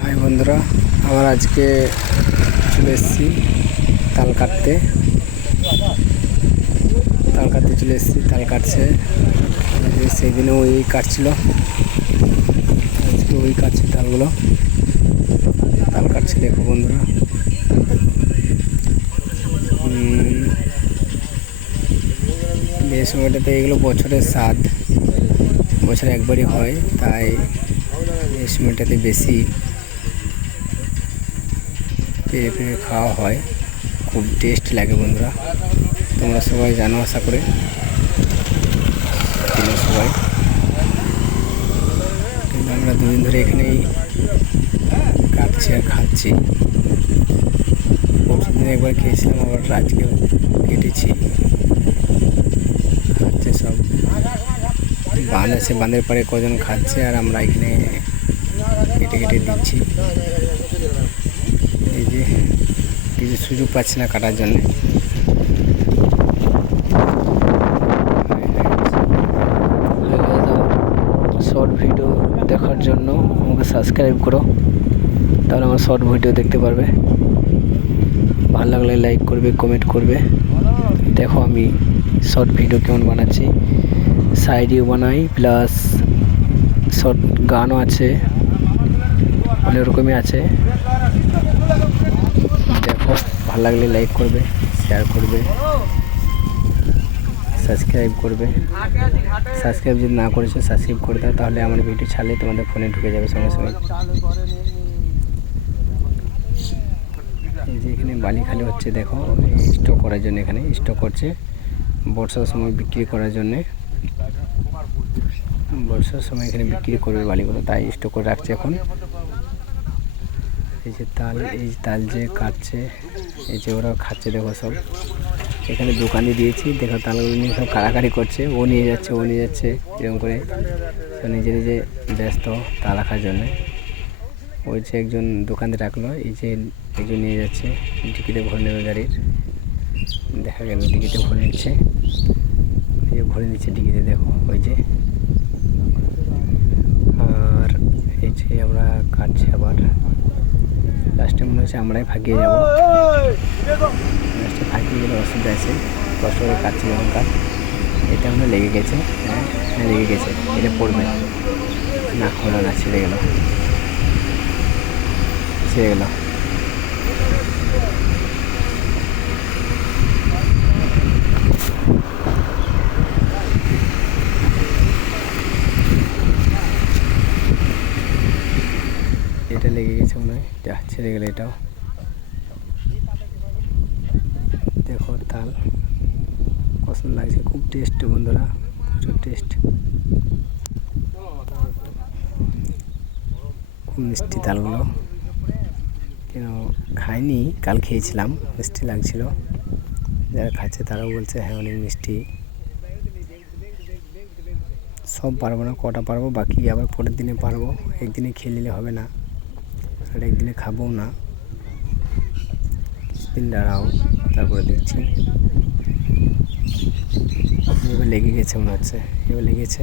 High বন্ধুরা, আবার আজকে চলে এসেছি তাল কাটতে চলে এসেছি। তাল কাটছে, সেই দিনে ওই কাটছিল, আজকে ওই কাটছে তালগুলো। তাল কাটছে, দেখো বন্ধুরা। এই সময়টাতে এগুলো বছরের স্বাদ, বছরে একবারই হয়, তাই এই সময়টাতে বেশি পেরে পেরে খাওয়া হয়। খুব টেস্ট লাগে বন্ধুরা, তোমরা সবাই জানো আশা করে, সবাই। কিন্তু আমরা দুদিন ধরে এখানেই কাটছি আর খাচ্ছি। পরশুদিন একবার খেয়েছিলাম, আবার আজকেও কেটেছি, খাচ্ছে সব। বাঁধ আছে, বাঁধের পরে কজন খাচ্ছে আর আমরা এখানে কেটে কেটে দিচ্ছি। এই যে কিছু সুযোগ পাচ্ছি না কাটার জন্য। শর্ট ভিডিও দেখার জন্য আমাকে সাবস্ক্রাইব করো, তাহলে আমার শর্ট ভিডিও দেখতে পারবে। ভালো লাগলে লাইক করবে, কমেন্ট করবে। দেখো আমি শর্ট ভিডিও কেমন বানাচ্ছি, সাইডেও বানাই, প্লাস শর্ট গানও আছে, অনেক রকমই আছে। দেখো, ভালো লাগলে লাইক করবে, শেয়ার করবে, সাবস্ক্রাইব করবে। সাবস্ক্রাইব যদি না করেছো, সাবস্ক্রাইব করে দাও, তাহলে আমার ভিডিও ছাড়লে তোমাদের ফোনে ঢুকে যাবে সঙ্গে সঙ্গে। এই যে এখানে বালি খালি হচ্ছে, দেখো, স্টক করার জন্য। এখানে স্টক করছে বর্ষার সময় বিক্রি করার জন্যে। বর্ষার সময় এখানে বিক্রি করবে বালিগুলো, তাই স্টক করে রাখছে এখন। এই যে তাল, এই তাল যে কাটছে, এই যে ওরা খাচ্ছে, দেখো সব। এখানে দোকানে দিয়েছি, দেখো তালগুলো নিয়ে সব কাড়াকাড়ি করছে, ও নিয়ে যাচ্ছে, ও নিয়ে যাচ্ছে, এরকম করে নিজে নিজে ব্যস্ত তাল রাখার জন্যে। ওই যে একজন দোকানে রাখলো, এই যে একজন নিয়ে যাচ্ছে, ডিকিতে ভরে নেবে গাড়ির। দেখা গেল ডিকিতে ভরে নিচ্ছে, এই যে ভরে নিচ্ছে ডিকিতে, দেখো ওই যে। আর এই যে আমরা কাটছি, আবার লাস্টে মনে হচ্ছে আমরাই ফাঁকিয়ে যাবো। লাস্টে ফাঁকিয়ে গেলে অসুবিধা আছে, কষ্ট করে কাটছি যখন কাজ। এটা আমরা লেগে গেছে, হ্যাঁ লেগে গেছে, এটা পড়বে না, হলো না, ছিঁড়ে গেল। এটা লেগে গেছে মনে হয়, যা ছেড়ে গেলে। এটাও দেখো তাল পছন্দ লাগছে, খুব টেস্ট বন্ধুরা, প্রচুর টেস্ট, খুব মিষ্টি তালগুলো। কেন খাইনি, কাল খেয়েছিলাম, মিষ্টি লাগছিল। যারা খাচ্ছে তারাও বলছে হ্যাঁ অনেক মিষ্টি। সব পারবো না, কটা পারবো, বাকি আবার পরের দিনে পারবো। একদিনে খেয়ে নিলে হবে না, আর একদিনে খাবো না, কিছুদিন দাঁড়াও, তারপরে দেখছি। এবার লেগে গেছে মনে হচ্ছে, এবার লেগেছে।